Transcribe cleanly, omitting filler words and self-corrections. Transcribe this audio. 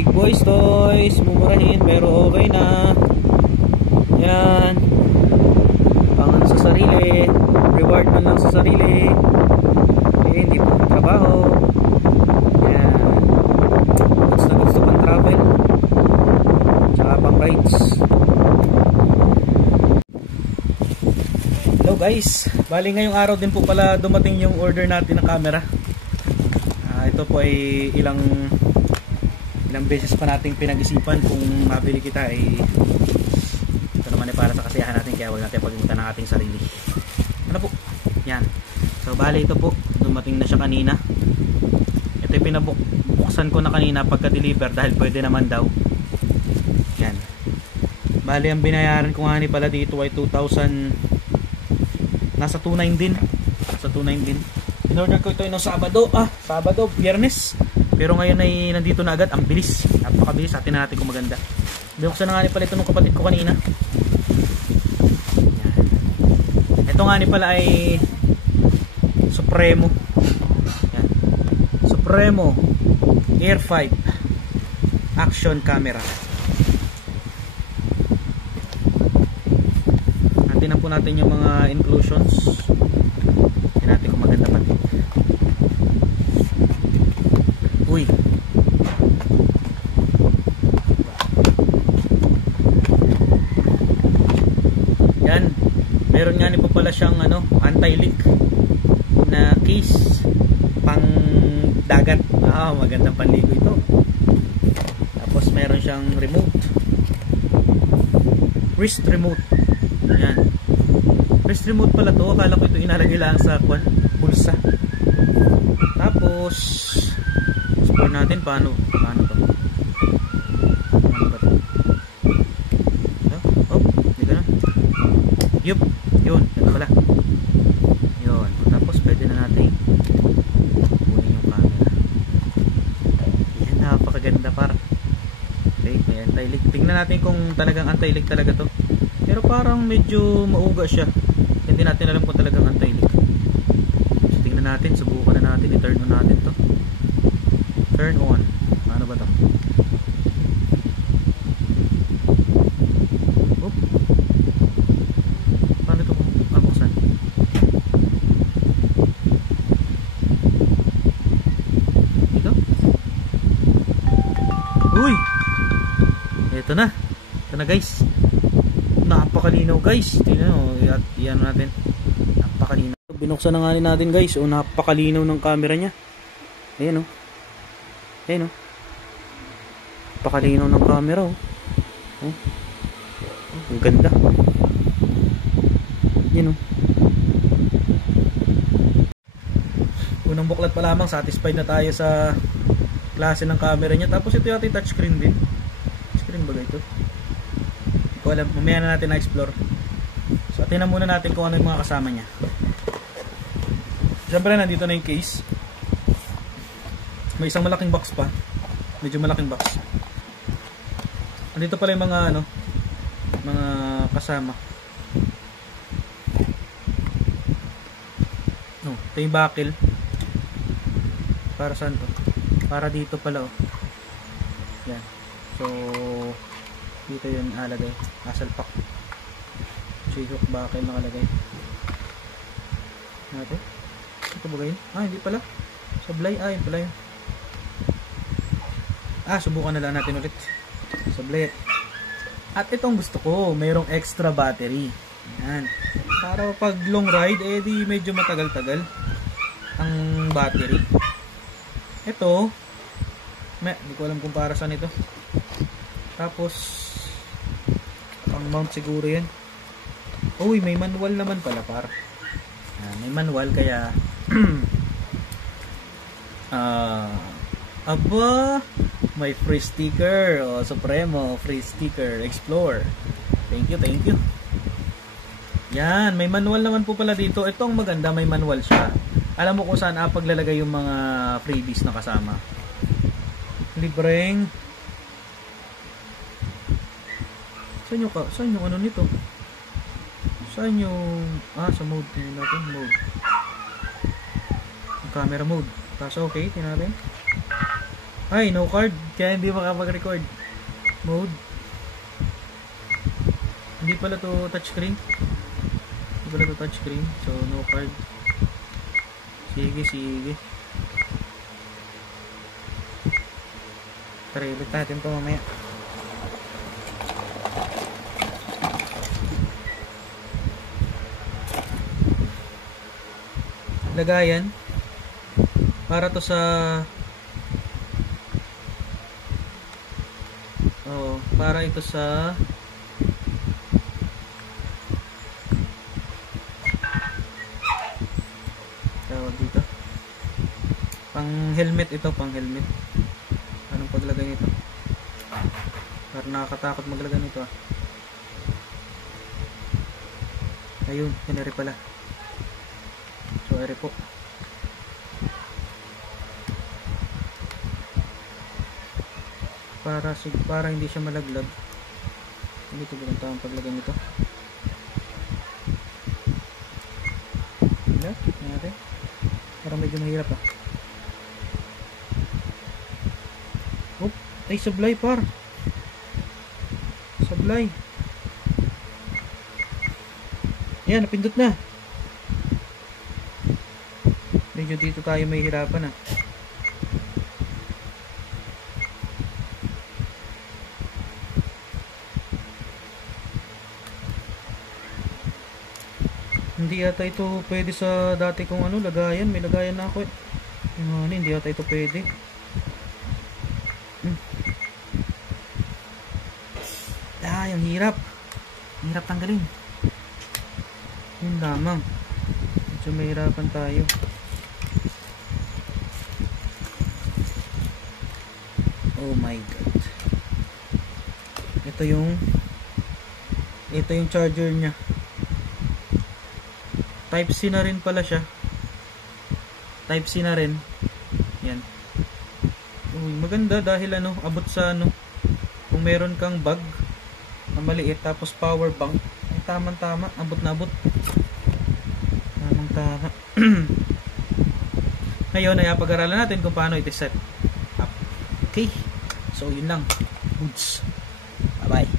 Big Boys Toys, mumurahin pero okay na. Yan. Pangan sa sarili, reward man lang sa sarili. Eh, hindi pa trabaho. Yan. Gusto pang travel. Tsaka pang rides. Hello guys, bali ngayong araw din po pala dumating yung order natin ng camera. Ito po ay ilang beses pa nating pinag-isipan kung mabili kita ay ito naman ay para sa kasiyahan natin, kaya huwag natin pagalitan ng ating sarili. Ano po? Yan. So bali ito po, dumating na siya kanina. Ito yung pinabuksan ko na kanina pagka-deliver dahil pwede naman daw. Yan. Bali ang binayaran ko nga ni pala dito ay 2,000, nasa 2,900 din. Nasa 2,900 din. In-order ko ito noong Sabado, Biyernes. Pero ngayon ay nandito na agad. Ang bilis. Napakabilis. Atin na natin kung maganda. Binuksan na nga ni pala ito ng kapatid ko kanina. Yan. Ito nga ni pala ay Supremo. Yan. Supremo Air 5 Action Camera. Tingnan po natin yung mga inclusions. Tingnan natin kung maganda pati. Uy. Yan. Meron nga po pala siyang anti-leak na case pang dagat. Magandang panligo ito. Tapos meron siyang remote. Wrist remote. Yan. Wrist remote pala to. Akala ko ito inalagay lang sa bulsa. Tapos explore natin paano to. Paano ba to? Oh, dito na. Yup. Yun. Ito pala. Yun. Tapos pwede na natin kunin yung camera. Yan. Napakaganda par. Okay. May anti-leak. Tingnan natin kung talagang anti-leak talaga to. Pero parang medyo mauga siya. Hindi natin alam kung talagang anti-leak. So tingnan natin, subukan na natin, i-turn on natin to. Turn on. Paano ba to? Oop. Paano ito mabuksan? Dito? Uy! Ito na. Ito na guys. Napakalinaw guys. Tingnan mo, iyan natin. Napakalinaw. Binuksan na nga natin guys. O, napakalinaw ng camera niya. Ayan o. Ayan o. Napakalinaw ng camera o. Oh. Ang ganda. Ayan o. Unang buklat pa lamang, satisfied na tayo sa klase ng camera niya. Tapos ito yung touchscreen din. Touchscreen ba ito? Alam, mamaya na natin na-explore. So, tingnan muna natin kung ano yung mga kasama niya. Siyempre, nandito na yung case. May isang malaking box pa. Medyo malaking box. Nandito pala yung mga mga kasama. Ito yung buckle. Para saan to? Para dito pala oh. Yan. So, dito yun alagay. Asalpak. J-hook buckle nakalagay. Natin. Ito ba yun? Hindi pala. Sablay. Yun pala yun. Subukan na lang natin ulit. Sablay. At itong gusto ko, mayroong extra battery. Yan. Para pag long ride, di medyo matagal-tagal ang battery. Ito, hindi ko alam kung para saan ito. Tapos, pang mount siguro yan. Uy, may manual naman pala par. May manual kaya aba, may free sticker. Supremo, free sticker. Explore. Thank you. Yan, may manual naman po pala dito. Ito ang maganda, may manual siya. Alam mo kung saan paglalagay yung mga freebies na kasama. Libreng. Saan yung ano nito? Saan yung sa mode, tingnan natin mode. Yung camera mode. Tapos okay, tingnan natin. Ay, no card. Kaya hindi makapag-record. Mode. Hindi pala to touchscreen. Hindi pala to touchscreen. So, no card. Sige, sige. Tarilit natin to mamaya. Lagayan. Para to sa para ito sa tawag dito. Pang helmet ito, pang helmet. Anong paglagay nito? Para nakakatakot maglagay nito ah. Ayun, kinari pala. So, ere po. Para hindi siya malaglag. Hindi ito bilang tamang paglagay nito. Wala, natin. Parang medyo mahirap ah. Oh, ay sablay par. Sablay. Ayan, napindot na. Medyo dito tayo may hirapan ah. Hindi yata ito pwede sa dati kong ano, lagayan. May lagayan na ako eh. Hindi yata ito pwede. Yung hirap. Hirap tanggalin. Yun lamang. Medyo mahirapan tayo. Oh my god. Ito yung charger nya. Type C na rin pala siya. Type C na rin. Yan. Uy, maganda dahil ano, abot sa ano. Kung meron kang bag na maliit tapos power bank, ay tamang-tama, abot na abot. Tamang-tama. Ngayon ay pag-aralan natin kung paano ito set up. Okay. So yun lang. Goods. Bye-bye.